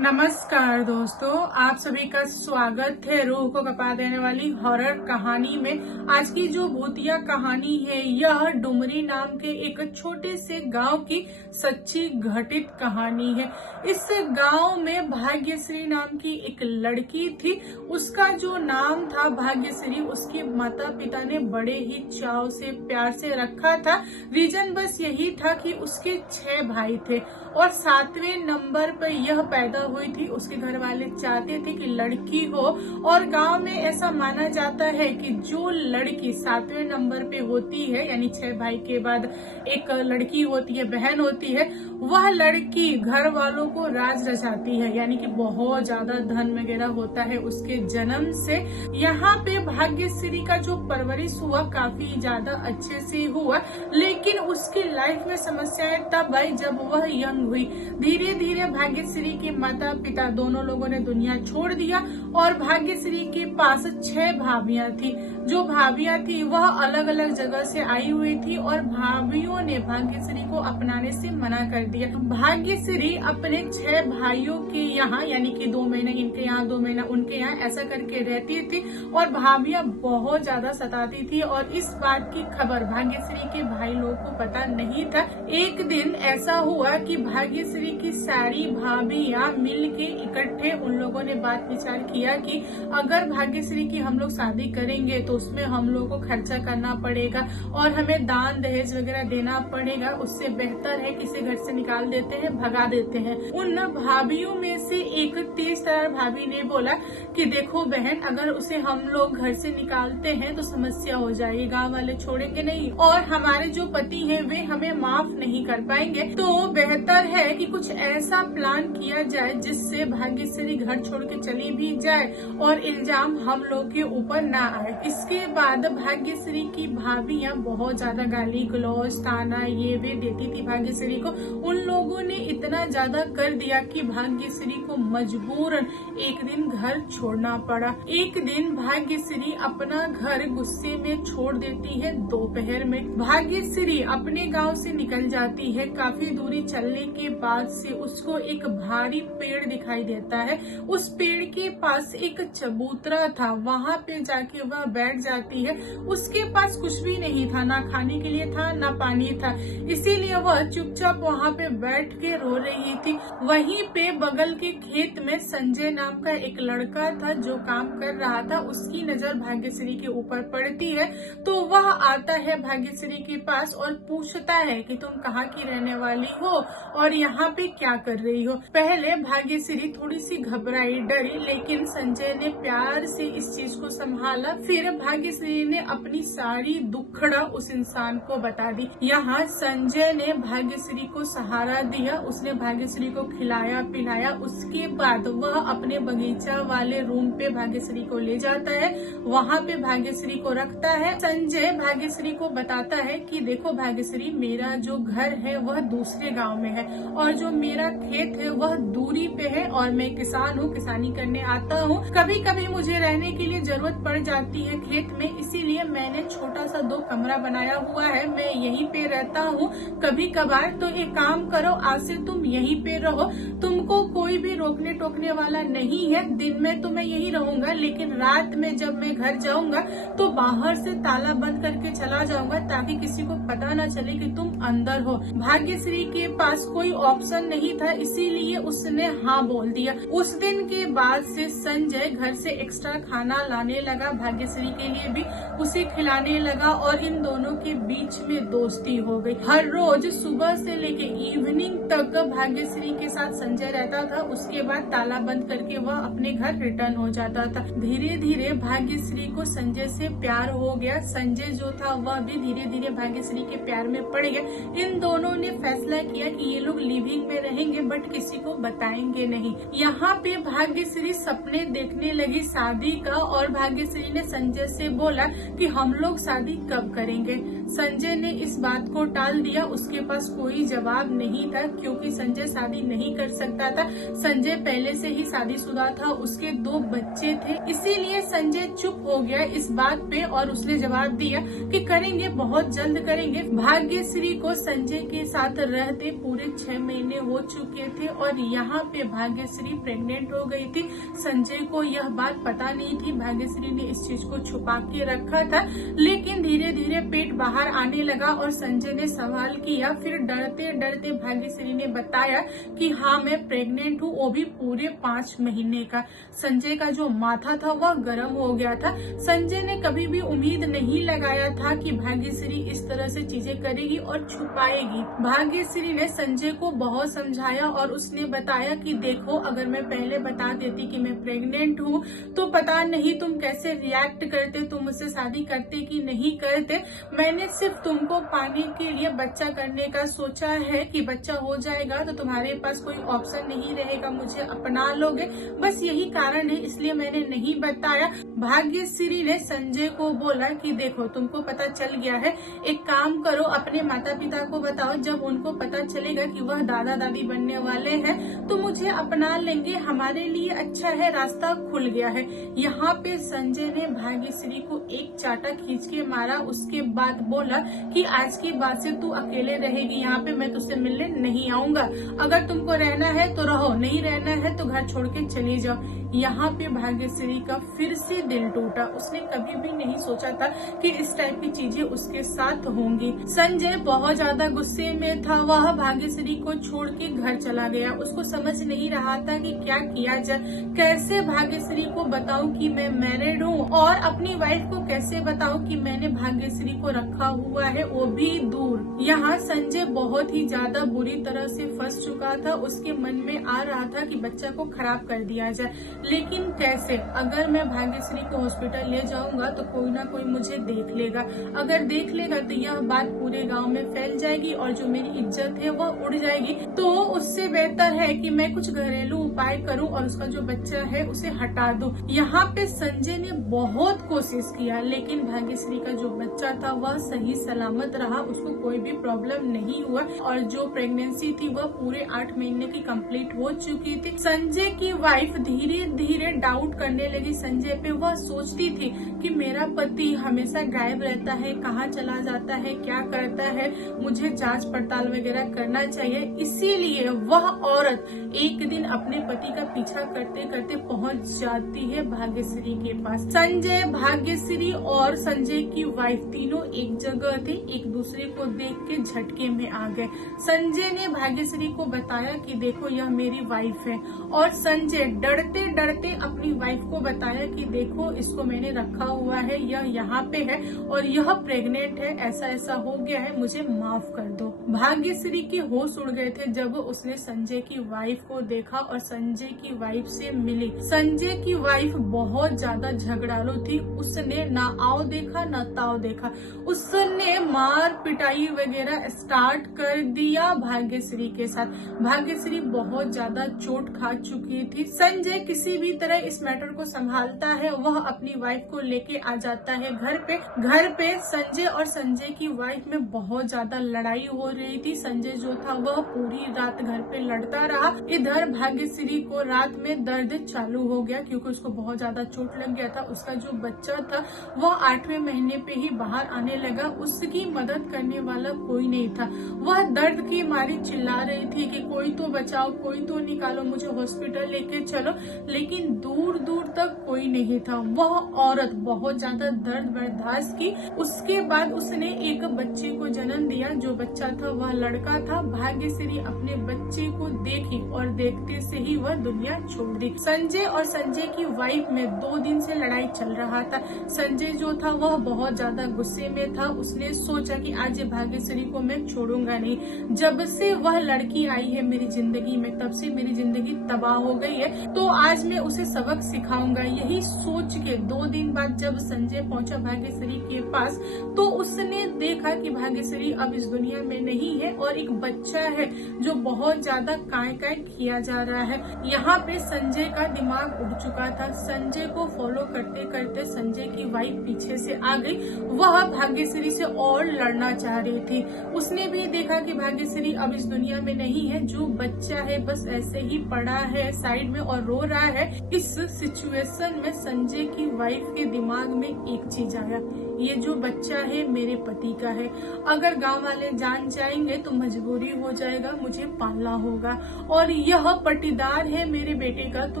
नमस्कार दोस्तों, आप सभी का स्वागत है रूह को कपा देने वाली हॉरर कहानी में। आज की जो भूतिया कहानी है यह डुमरी नाम के एक छोटे से गांव की सच्ची घटित कहानी है। इस गांव में भाग्यश्री नाम की एक लड़की थी। उसका जो नाम था भाग्यश्री, उसके माता पिता ने बड़े ही चाव से प्यार से रखा था। रीजन बस यही था कि उसके 6 भाई थे और 7वें नंबर पर यह पैदा हुई थी। उसके घर वाले चाहते थे कि लड़की हो और गांव में ऐसा माना जाता है कि जो लड़की 7वें नंबर पे होती है, यानी 6 भाई के बाद एक लड़की होती है, बहन होती है, वह लड़की घर वालों को राज रचाती है, यानी कि बहुत ज्यादा धन वगैरह होता है उसके जन्म से। यहाँ पे भाग्यश्री का जो परवरिश हुआ काफी ज्यादा अच्छे से हुआ, लेकिन उसकी लाइफ में समस्याएं तब आई जब वह यंग हुई। धीरे धीरे भाग्यश्री के माता पिता दोनों लोगों ने दुनिया छोड़ दिया और भाग्यश्री के पास 6 भाभियां थी। जो भाभियां थी वह अलग अलग जगह से आई हुई थी और भाभियों ने भाग्यश्री को अपनाने से मना कर दिया। भाग्यश्री अपने 6 भाइयों के यहाँ, यानी कि 2 महीना इनके यहाँ 2 महीना उनके यहाँ, ऐसा करके रहती थी और भाभियां बहुत ज्यादा सताती थी और इस बात की खबर भाग्यश्री के भाई लोगों को पता नहीं था। एक दिन ऐसा हुआ कि भाग्यश्री की सारी भाभियां मिल के इकट्ठे उन लोगों ने बात विचार किया कि अगर भाग्यश्री की हम लोग शादी करेंगे तो उसमें हम लोग को खर्चा करना पड़ेगा और हमें दान दहेज वगैरह देना पड़ेगा। उससे बेहतर है किसी घर से निकाल देते हैं, भगा देते हैं। उन भाभियों में से एक तेज तरार भाभी ने बोला कि देखो बहन, अगर उसे हम लोग घर से निकालते हैं तो समस्या हो जाएगी, गाँव वाले छोड़ेंगे नहीं और हमारे जो पति हैं वे हमें माफ नहीं कर पाएंगे। तो बेहतर है कि कुछ ऐसा प्लान किया जाए जिससे भाग्यश्री घर छोड़ के चली भी जाए और इल्जाम हम लोग के ऊपर ना आए। इसके बाद भाग्यश्री की भाभियां बहुत ज्यादा गाली गलौज ताना ये वे देती थी भाग्यश्री को। उन लोगों ने इतना ज्यादा कर दिया कि भाग्यश्री को मजबूरन एक दिन घर छोड़ना पड़ा। एक दिन भाग्यश्री अपना घर गुस्से में छोड़ देती है। दोपहर में भाग्यश्री अपने गांव से निकल जाती है। काफी दूरी चलने के बाद से उसको एक भारी पेड़ दिखाई देता है। उस पेड़ के पास एक चबूतरा था, वहाँ पे जाके वह बैठ जाती है। उसके पास कुछ भी नहीं था, ना खाने के लिए था ना पानी था, इसीलिए वह चुपचाप वहाँ पे बैठ के रो रही थी। वहीं पे बगल के खेत में संजय नाम का एक लड़का था जो काम कर रहा था। उसकी नजर भाग्यश्री के ऊपर पड़ती है तो वह आता है भाग्यश्री के पास और पूछता है कि तुम कहाँ की रहने वाली हो और यहाँ पे क्या कर रही हो। पहले भाग्यश्री थोड़ी सी घबराई, डरी, लेकिन संजय ने प्यार से इस चीज को संभाला। फिर भाग्यश्री ने अपनी सारी दुखड़ा उस इंसान को बता दी। यहाँ संजय ने भाग्यश्री को सहारा दिया, उसने भाग्यश्री को खिलाया पिलाया। उसके बाद वह अपने बगीचा वाले रूम पे भाग्यश्री को ले जाता है, वहाँ पे भाग्यश्री को रखता है। संजय भाग्यश्री को बताता है कि देखो भाग्यश्री, मेरा जो घर है वह दूसरे गांव में है और जो मेरा खेत है वह दूरी पे है और मैं किसान हूँ, किसानी करने आता हूँ। कभी कभी मुझे रहने के लिए जरूरत पड़ जाती है खेत में, इसीलिए मैंने छोटा सा 2 कमरा बनाया हुआ है, मैं यहीं पे रहता हूँ कभी कभार। तो एक काम करो, आज से तुम यहीं पे रहो, तुमको कोई भी रोकने टोकने वाला नहीं है। दिन में तो मैं यहीं रहूंगा, लेकिन रात में जब मैं घर जाऊंगा तो बाहर से ताला बंद करके चला जाऊंगा ताकि किसी को पता न चले कि तुम अंदर हो। भाग्यश्री के पास कोई ऑप्शन नहीं था, इसीलिए उसने हाँ बोल दिया। उस दिन के बाद से संजय घर से एक्स्ट्रा खाना लाने लगा, भाग्यश्री के लिए भी उसे खिलाने लगा और इन दोनों के बीच में दोस्ती हो गई। हर रोज सुबह से लेके इवनिंग तक भाग्यश्री के साथ संजय रहता था। उसके बाद ताला बंद करके वह अपने घर रिटर्न हो जाता था। धीरे धीरे भाग्यश्री को संजय से प्यार हो गया। संजय जो था वह भी धीरे धीरे भाग्यश्री के प्यार में पड़ गया। इन दोनों ने फैसला किया कि ये लोग लिविंग में रहेंगे बट किसी को बताएंगे नहीं। यहाँ पे भाग्यश्री सपने देखने लगी शादी का और भाग्यश्री ने संजय से बोला कि हम लोग शादी कब करेंगे। संजय ने इस बात को टाल दिया। उसके पास कोई जवाब नहीं था क्योंकि संजय शादी नहीं कर सकता था। संजय पहले से ही शादीशुदा था, उसके 2 बच्चे थे, इसीलिए संजय चुप हो गया इस बात पे और उसने जवाब दिया कि करेंगे, बहुत जल्द करेंगे। भाग्यश्री को संजय के साथ रहते पूरे 6 महीने हो चुके थे और यहाँ पे भाग्यश्री प्रेग्नेंट हो गई थी। संजय को यह बात पता नहीं थी, भाग्यश्री ने इस चीज को छुपा के रखा था, लेकिन धीरे धीरे पेट बाहर आने लगा और संजय ने सवाल किया। फिर डरते डरते भाग्यश्री ने बताया कि हाँ मैं प्रेग्नेंट हूँ, वो भी पूरे 5 महीने का। संजय का जो माथा था वह गर्म हो गया था। संजय ने कभी भी उम्मीद नहीं लगाया था कि भाग्यश्री इस तरह से चीजें करेगी और छुपाएगी। भाग्यश्री ने संजय को बहुत समझाया और उसने बताया कि देखो, अगर मैं पहले बता देती कि मैं प्रेग्नेंट हूँ तो पता नहीं तुम कैसे रिएक्ट करते, तुम मुझसे शादी करते कि नहीं करते। मैंने सिर्फ तुमको पाने के लिए बच्चा करने का सोचा है कि बच्चा हो जाएगा तो तुम्हारे पास कोई ऑप्शन नहीं रहेगा, मुझे अपना लोगे, बस यही कारण है, इसलिए मैंने नहीं बताया। भाग्यश्री ने संजय को बोला कि देखो तुमको पता चल गया है, एक काम करो, अपने माता पिता को बताओ, जब उनको पता चलेगा कि वह दादा दादी बनने वाले हैं तो मुझे अपना लेंगे, हमारे लिए अच्छा है, रास्ता खुल गया है। यहाँ पे संजय ने भाग्यश्री को एक चाटा खींच के मारा। उसके बाद बोला कि आज की बात से तू अकेले रहेगी, यहाँ पे मैं तुझसे मिलने नहीं आऊंगा, अगर तुमको रहना है तो रहो, नहीं रहना है तो घर छोड़ के चली जाओ। यहाँ पे भाग्यश्री का फिर से दिल टूटा। उसने कभी भी नहीं सोचा था कि इस टाइप की चीजें उसके साथ होंगी। संजय बहुत ज्यादा गुस्से में था, वह भाग्यश्री को छोड़ के घर चला गया। उसको समझ नहीं रहा था कि क्या किया जाए, कैसे भाग्यश्री को बताऊं कि मैं मैरिड हूँ और अपनी वाइफ को कैसे बताऊं कि मैंने भाग्यश्री को रखा हुआ है, वो भी दूर। यहाँ संजय बहुत ही ज्यादा बुरी तरह से फंस चुका था। उसके मन में आ रहा था कि बच्चा को खराब कर दिया जाए, लेकिन कैसे? अगर मैं भाग्यश्री को हॉस्पिटल ले जाऊंगा तो कोई ना कोई मुझे देख लेगा, अगर देख लेगा तो यह बात पूरे गांव में फैल जाएगी और जो मेरी इज्जत है वह उड़ जाएगी। तो उससे बेहतर है कि मैं कुछ घरेलू उपाय करूं और उसका जो बच्चा है उसे हटा दूं। यहाँ पे संजय ने बहुत कोशिश किया, लेकिन भाग्यश्री का जो बच्चा था वह सही सलामत रहा, उसको कोई भी प्रॉब्लम नहीं हुआ और जो प्रेगनेंसी थी वह पूरे 8 महीने की कंप्लीट हो चुकी थी। संजय की वाइफ धीरे धीरे डाउट करने लगी संजय पे। वह सोचती थी कि मेरा पति हमेशा गायब रहता है, कहाँ चला जाता है, क्या करता है, मुझे जांच पड़ताल वगैरह करना चाहिए। इसीलिए वह औरत एक दिन अपने पति का पीछा करते करते पहुंच जाती है भाग्यश्री के पास। संजय, भाग्यश्री और संजय की वाइफ तीनों एक जगह थे, एक दूसरे को देख के झटके में आ गए। संजय ने भाग्यश्री को बताया कि देखो यह मेरी वाइफ है और संजय डरते डरते अपनी वाइफ को बताया कि देखो इसको मैंने रखा हुआ है, यह यहाँ पे है और यह प्रेग्नेंट है, ऐसा ऐसा हो गया है, मुझे माफ कर दो। भाग्यश्री के होश उड़ गए थे जब उसने संजय की वाइफ को देखा और संजय की वाइफ से मिली। संजय की वाइफ बहुत ज्यादा झगड़ालू थी, उसने ना आओ देखा ना ताओ देखा, उसने मार पिटाई वगैरह स्टार्ट कर दिया भाग्यश्री के साथ। भाग्यश्री बहुत ज्यादा चोट खा चुकी थी। संजय किसी भी तरह इस मैटर को संभालता है, वह अपनी वाइफ को लेके आ जाता है घर पे। घर पे संजय और संजय की वाइफ में बहुत ज्यादा लड़ाई हो रही थी। संजय जो था वह पूरी रात घर पे लड़ता रहा। इधर भाग्यश्री को रात में दर्द चालू हो गया क्योंकि उसको बहुत ज्यादा चोट लग गया था। उसका जो बच्चा था वह 8वें महीने पे ही बाहर आने लगा। उसकी मदद करने वाला कोई नहीं था। वह दर्द की मारी चिल्ला रही थी कि कोई तो बचाओ, कोई तो निकालो, मुझे हॉस्पिटल लेके चलो, लेकिन दूर दूर तक कोई नहीं था। वह औरत बहुत ज्यादा दर्द बर्दाश्त की। उसके बाद उसने एक बच्चे को जन्म दिया। जो बच्चा था वह लड़का था। भाग्यश्री अपने बच्चे को देखी और देखते से ही वह दुनिया छोड़ दी। संजय और संजय की वाइफ में 2 दिन से लड़ाई चल रहा था। संजय जो था वह बहुत ज्यादा गुस्से में था। उसने सोचा कि आज भाग्यश्री को मैं छोड़ूंगा नहीं। जब से वह लड़की आई है मेरी जिंदगी में तब से मेरी जिंदगी तबाह हो गई है, तो आज मैं उसे सबक सिखाऊंगा। यही सोच के 2 दिन बाद जब संजय पहुंचा भाग्यश्री के पास तो उसने देखा कि भाग्यश्री अब इस दुनिया में नहीं नहीं है और एक बच्चा है जो बहुत ज्यादा काय काय किया जा रहा है। यहाँ पे संजय का दिमाग उड़ चुका था। संजय को फॉलो करते करते संजय की वाइफ पीछे से आ गई। वह भाग्यश्री से और लड़ना चाह रही थी। उसने भी देखा कि भाग्यश्री अब इस दुनिया में नहीं है। जो बच्चा है बस ऐसे ही पड़ा है साइड में और रो रहा है। इस सिचुएशन में संजय की वाइफ के दिमाग में एक चीज आया, ये जो बच्चा है मेरे पति का है। अगर गांव वाले जान जाएंगे तो मजबूरी हो जाएगा, मुझे पालना होगा और यह पटीदार है मेरे बेटे का, तो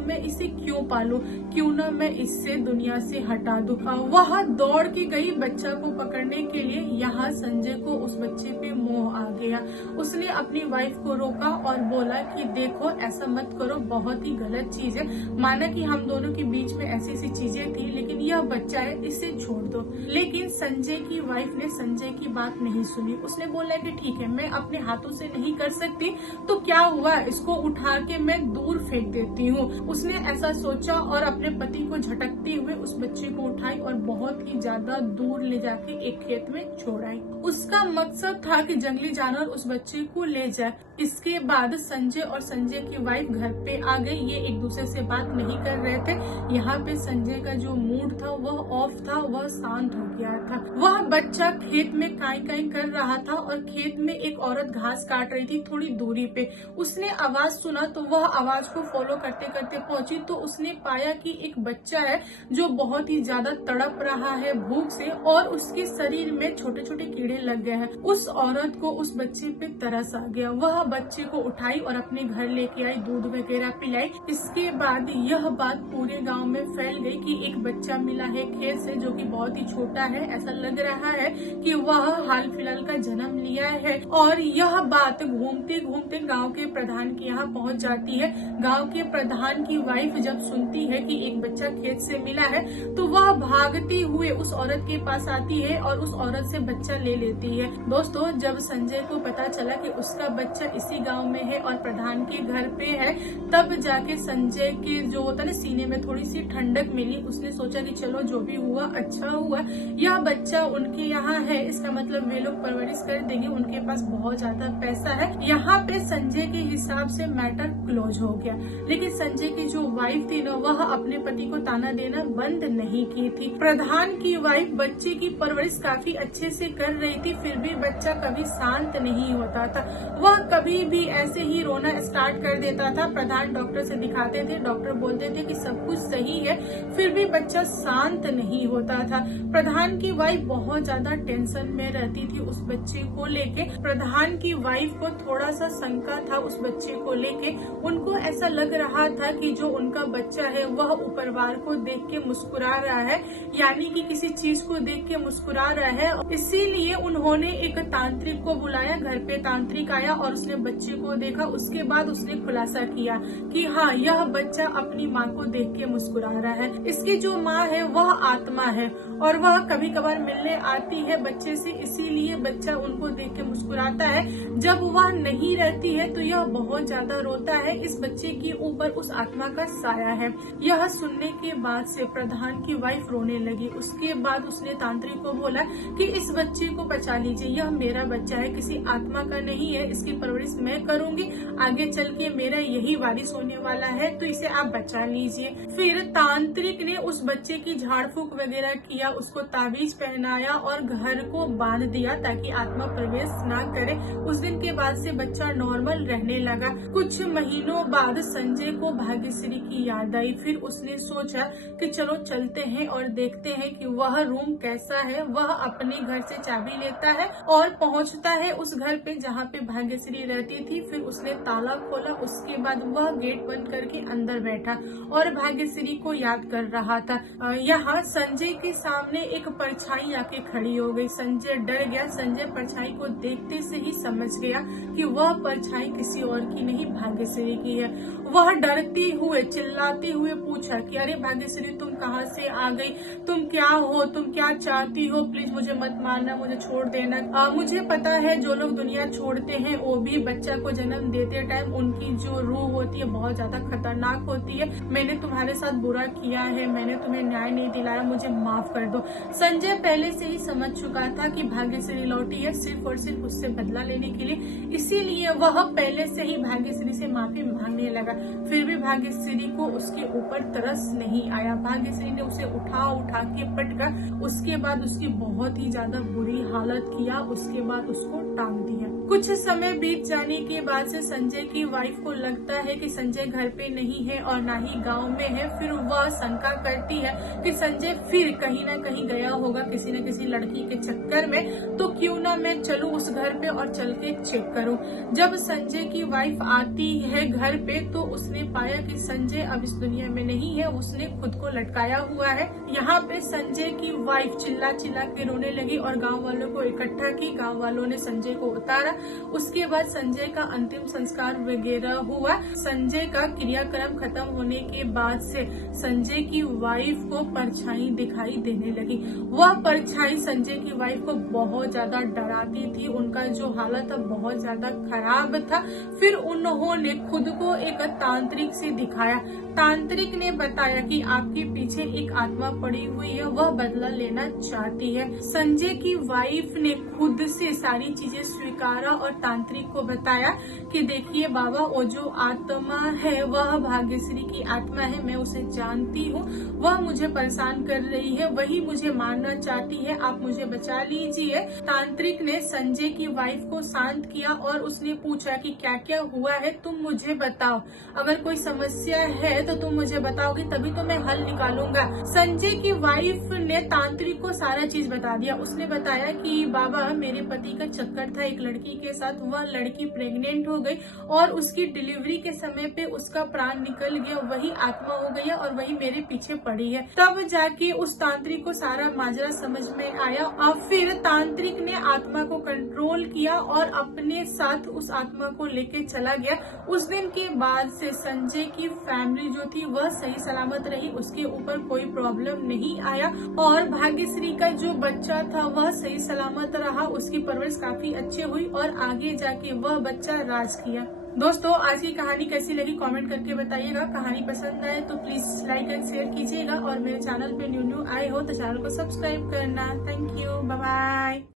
मैं इसे क्यों पालूं? क्यों ना मैं इससे दुनिया से हटा दूं। वह दौड़ के गई बच्चा को पकड़ने के लिए। यहाँ संजय को उस बच्चे पे मोह आ गया। उसने अपनी वाइफ को रोका और बोला कि देखो ऐसा मत करो, बहुत ही गलत चीज है। माना कि हम दोनों के बीच में ऐसी सी चीजें थी, लेकिन यह बच्चा है, इसे छोड़ दो। लेकिन संजय की वाइफ ने संजय की बात नहीं सुनी। उसने बोला कि ठीक है, मैं अपने हाथों से नहीं कर सकती तो क्या हुआ, इसको उठा के मैं दूर फेंक देती हूँ। उसने ऐसा सोचा और अपने पति को झटकते हुए उस बच्चे को उठाई और बहुत ही ज्यादा दूर ले जाके एक खेत में छोड़ आई। उसका मकसद था कि जंगली जानवर उस बच्चे को ले जाए। इसके बाद संजय और संजय की वाइफ घर पे आ गई। ये एक दूसरे से बात नहीं कर रहे थे। यहाँ पे संजय का जो मूड था वह ऑफ था, वह शांत हो गया था। वह बच्चा खेत में काई काई कर रहा था और खेत में एक औरत घास काट रही थी थोड़ी दूरी पे। उसने आवाज सुना तो वह आवाज को फॉलो करते करते पहुंची तो उसने पाया कि एक बच्चा है जो बहुत ही ज्यादा तड़प रहा है भूख से और उसके शरीर में छोटे छोटे कीड़े लग गए हैं। उस औरत को उस बच्चे पे तरस आ गया। वह बच्चे को उठाई और अपने घर लेके आई, दूध वगैरह पिलाई। इसके बाद यह बात पूरे गांव में फैल गई कि एक बच्चा मिला है खेत से जो कि बहुत ही छोटा है। ऐसा लग रहा है कि वह हाल फिलहाल का जन्म लिया है। और यह बात घूमते घूमते गांव के प्रधान के यहाँ पहुंच जाती है। गांव के प्रधान की वाइफ जब सुनती है कि एक बच्चा खेत से मिला है तो वह भागते हुए उस औरत के पास आती है और उस औरत से बच्चा ले लेती है। दोस्तों, जब संजय को पता चला कि उसका बच्चा इसी गांव में है और प्रधान के घर पे है, तब जाके संजय के जो होता है सीने में थोड़ी सी ठंडक मिली। उसने सोचा कि चलो जो भी हुआ अच्छा हुआ, यह बच्चा उनके यहाँ है, इसका मतलब वे लोग परवरिश कर देंगे, उनके पास बहुत ज्यादा पैसा है। यहाँ पे संजय के हिसाब से मैटर क्लोज हो गया। लेकिन संजय की जो वाइफ थी ना, वह अपने पति को ताना देना बंद नहीं की थी। प्रधान की वाइफ बच्चे की परवरिश काफी अच्छे से कर रही थी, फिर भी बच्चा कभी शांत नहीं होता था। वह कभी भी ऐसे ही रोना स्टार्ट कर देता था। प्रधान डॉक्टर से दिखाते थे, डॉक्टर बोलते थे कि सब कुछ सही है, फिर भी बच्चा शांत नहीं होता था। प्रधान की वाइफ बहुत ज्यादा टेंशन में रहती थी उस बच्चे को लेके। प्रधान की वाइफ को थोड़ा सा शंका था उस बच्चे को लेके। उनको ऐसा लग रहा था कि जो उनका बच्चा है वह ऊपरवार को देख के मुस्कुरा रहा है, यानी कि किसी चीज को देख के मुस्कुरा रहा है। इसीलिए उन्होंने एक तांत्रिक को बुलाया। घर पे तांत्रिक आया और उसने बच्चे को देखा। उसके बाद उसने खुलासा किया कि हाँ, यह बच्चा अपनी माँ को देख के मुस्कुरा रहा है। इसकी जो माँ है वह आत्मा है और वह कभी कभार मिलने आती है बच्चे से, इसीलिए बच्चा उनको देख के मुस्कुराता है। जब वह नहीं रहती है तो यह बहुत ज्यादा रोता है। इस बच्चे के ऊपर उस आत्मा का साया है। यह सुनने के बाद से प्रधान की वाइफ रोने लगी। उसके बाद उसने तांत्रिक को बोला कि इस बच्चे को बचा लीजिए, यह मेरा बच्चा है, किसी आत्मा का नहीं है, इसकी परवरिश मैं करूंगी, आगे चल के मेरा यही वारिस होने वाला है, तो इसे आप बचा लीजिए। फिर तांत्रिक ने उस बच्चे की झाड़ फूक वगैरह किया, उसको ताबीज पहनाया और घर को बांध दिया ताकि आत्मा प्रवेश ना करे। उस दिन के बाद से बच्चा नॉर्मल रहने लगा। कुछ महीनों बाद संजय को भाग्यश्री की याद आई। फिर उसने सोचा कि चलो चलते हैं और देखते हैं कि वह रूम कैसा है। वह अपने घर से चाबी लेता है और पहुंचता है उस घर पे जहाँ पे भाग्यश्री रहती थी। फिर उसने ताला खोला, उसके बाद वह गेट बंद करके अंदर बैठा और भाग्यश्री को याद कर रहा था। यहाँ संजय के सामने एक परछाई आके खड़ी हो गई। संजय डर गया। संजय परछाई को देखते से ही समझ गया कि वह परछाई किसी और की नहीं, भाग्यश्री की है। वह डरते हुए चिल्लाते हुए पूछा कि अरे भाग्यश्री, तुम कहाँ से आ गई? तुम क्या हो? तुम क्या चाहती हो? प्लीज मुझे मत मारना, मुझे छोड़ देना। मुझे पता है जो लोग दुनिया छोड़ते हैं वो भी बच्चा को जन्म देते टाइम उनकी जो रूह होती है बहुत ज्यादा खतरनाक होती है। मैंने तुम्हारे साथ बुरा किया है, मैंने तुम्हें न्याय नहीं दिलाया, मुझे माफ कर दो। संजय पहले से ही समझ चुका था कि भाग्यश्री लौटी है सिर्फ और सिर्फ उससे बदला लेने के लिए, इसीलिए वह पहले से ही भाग्यश्री से माफी मांगने लगा। फिर भी भाग्यश्री को उसके ऊपर तरस नहीं आया। भाग्यश्री ने उसे उठा के पटका, उसके बाद उसकी बहुत ही ज्यादा बुरी हालत किया, उसके बाद उसको टांग दिया। कुछ समय बीत जाने के बाद से संजय की वाइफ को लगता है कि संजय घर पे नहीं है और ना ही गांव में है। फिर वह शंका करती है कि संजय फिर कहीं ना कहीं गया होगा किसी न किसी लड़की के चक्कर में, तो क्यों ना मैं चलूं उस घर पे और चल के चेक करूं। जब संजय की वाइफ आती है घर पे तो उसने पाया कि संजय अब इस दुनिया में नहीं है, उसने खुद को लटकाया हुआ है। यहाँ पे संजय की वाइफ चिल्ला चिल्ला के रोने लगी और गांव वालों को इकट्ठा की। गांव वालों ने संजय को उतारा, उसके बाद संजय का अंतिम संस्कार वगैरह हुआ। संजय का क्रियाक्रम खत्म होने के बाद से संजय की वाइफ को परछाई दिखाई देने लगी। वह परछाई संजय की वाइफ को बहुत ज्यादा डराती थी, उनका जो हालत था बहुत ज्यादा खराब था। फिर उन्होंने खुद को एक तांत्रिक से दिखाया। तांत्रिक ने बताया कि आपके पीछे एक आत्मा पड़ी हुई है, वह बदला लेना चाहती है। संजय की वाइफ ने खुद से सारी चीजें स्वीकारा और तांत्रिक को बताया कि देखिए बाबा, वो जो आत्मा है वह भाग्यश्री की आत्मा है, मैं उसे जानती हूँ, वह मुझे परेशान कर रही है, वही मुझे मारना चाहती है, आप मुझे बचा लीजिए। तांत्रिक ने संजय की वाइफ को शांत किया और उसने पूछा कि क्या क्या हुआ है, तुम मुझे बताओ, अगर कोई समस्या है तो तुम मुझे बताओगी तभी तो मैं हल निकालूंगा। संजय की वाइफ ने तांत्रिक को सारा चीज बता दिया। उसने बताया कि बाबा, मेरे पति का चक्कर था एक लड़की के साथ, वह लड़की प्रेग्नेंट हो गई और उसकी डिलीवरी के समय पे उसका प्राण निकल गया, वही आत्मा हो गई और वही मेरे पीछे पड़ी है। तब जाके उस तांत्रिक को सारा माजरा समझ में आया और फिर तांत्रिक ने आत्मा को कंट्रोल किया और अपने साथ उस आत्मा को लेके चला गया। उस दिन के बाद से संजय की फैमिली जो थी वह सही सलामत रही, उसके ऊपर कोई प्रॉब्लम नहीं आया और भाग्यश्री का जो बच्चा था वह सही सलामत रहा, उसकी परवरिश काफी अच्छी हुई और आगे जाके वह बच्चा राज किया। दोस्तों, आज की कहानी कैसी लगी कमेंट करके बताइएगा। कहानी पसंद आए तो प्लीज लाइक एंड शेयर कीजिएगा और मेरे चैनल पे न्यू आए हो तो चैनल को सब्सक्राइब करना। Thank you, bye bye.